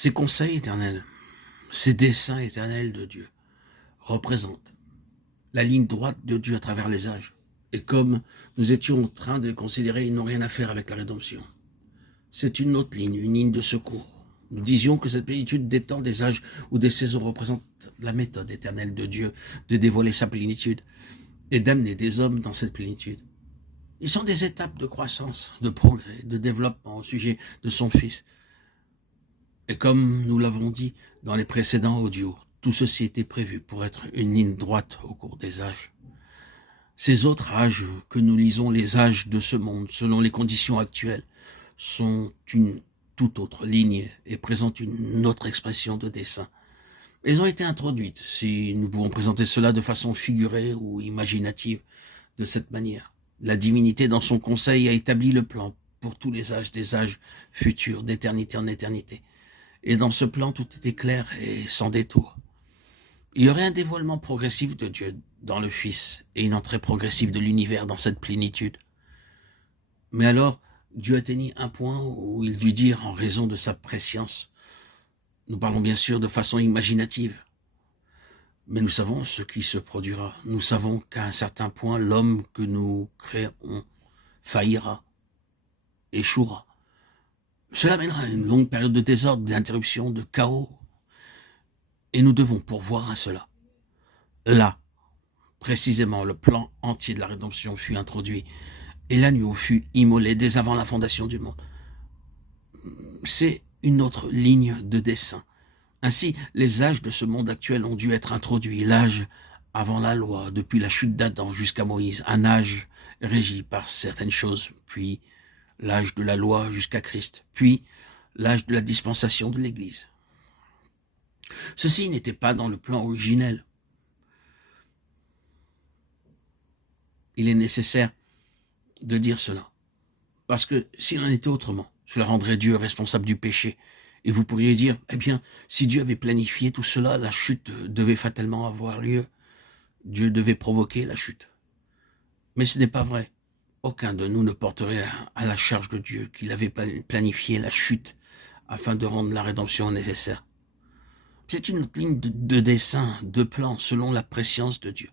Ces conseils éternels, ces desseins éternels de Dieu représentent la ligne droite de Dieu à travers les âges. Et comme nous étions en train de considérer, ils n'ont rien à faire avec la rédemption. C'est une autre ligne, une ligne de secours. Nous disions que cette plénitude des temps, des âges ou des saisons représente la méthode éternelle de Dieu de dévoiler sa plénitude et d'amener des hommes dans cette plénitude. Ils sont des étapes de croissance, de progrès, de développement au sujet de son Fils. Et comme nous l'avons dit dans les précédents audios, tout ceci était prévu pour être une ligne droite au cours des âges. Ces autres âges que nous lisons, les âges de ce monde, selon les conditions actuelles, sont une toute autre ligne et présentent une autre expression de dessin. Elles ont été introduites, si nous pouvons présenter cela de façon figurée ou imaginative, de cette manière. La divinité, dans son conseil, a établi le plan pour tous les âges des âges futurs, d'éternité en éternité. Et dans ce plan, tout était clair et sans détour. Il y aurait un dévoilement progressif de Dieu dans le Fils et une entrée progressive de l'univers dans cette plénitude. Mais alors, Dieu atteignit un point où il dut dire, en raison de sa prescience, nous parlons bien sûr de façon imaginative, mais nous savons ce qui se produira. Nous savons qu'à un certain point, l'homme que nous créons faillira, échouera. Cela mènera à une longue période de désordre, d'interruption, de chaos. Et nous devons pourvoir à cela. Là, précisément, le plan entier de la rédemption fut introduit et l'agneau fut immolé dès avant la fondation du monde. C'est une autre ligne de dessin. Ainsi, les âges de ce monde actuel ont dû être introduits. L'âge avant la loi, depuis la chute d'Adam jusqu'à Moïse, un âge régi par certaines choses, puis l'âge de la loi jusqu'à Christ, puis l'âge de la dispensation de l'Église. Ceci n'était pas dans le plan originel. Il est nécessaire de dire cela, parce que s'il en était autrement, cela rendrait Dieu responsable du péché. Et vous pourriez dire, eh bien, si Dieu avait planifié tout cela, la chute devait fatalement avoir lieu. Dieu devait provoquer la chute. Mais ce n'est pas vrai. Aucun de nous ne porterait à la charge de Dieu qu'il avait planifié la chute afin de rendre la rédemption nécessaire. C'est une autre ligne de dessin, de plan, selon la prescience de Dieu.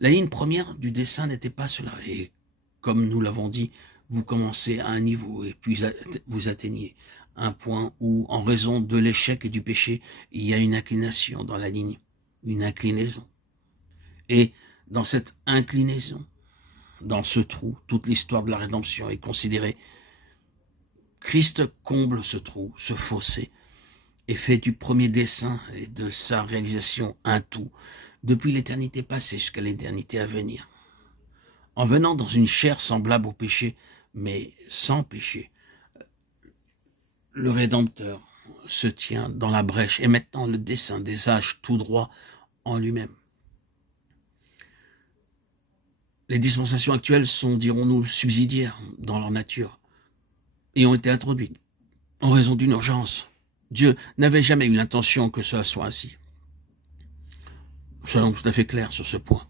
La ligne première du dessin n'était pas cela. Et comme nous l'avons dit, vous commencez à un niveau et puis vous atteignez un point où, en raison de l'échec et du péché, il y a une inclination dans la ligne, une inclinaison. Et dans cette inclinaison, dans ce trou, toute l'histoire de la rédemption est considérée. Christ comble ce trou, ce fossé, et fait du premier dessein et de sa réalisation un tout, depuis l'éternité passée jusqu'à l'éternité à venir. En venant dans une chair semblable au péché, mais sans péché, le Rédempteur se tient dans la brèche et maintenant le dessein des âges tout droit en lui-même. Les dispensations actuelles sont, dirons-nous, subsidiaires dans leur nature et ont été introduites en raison d'une urgence. Dieu n'avait jamais eu l'intention que cela soit ainsi. Soyons tout à fait clairs sur ce point.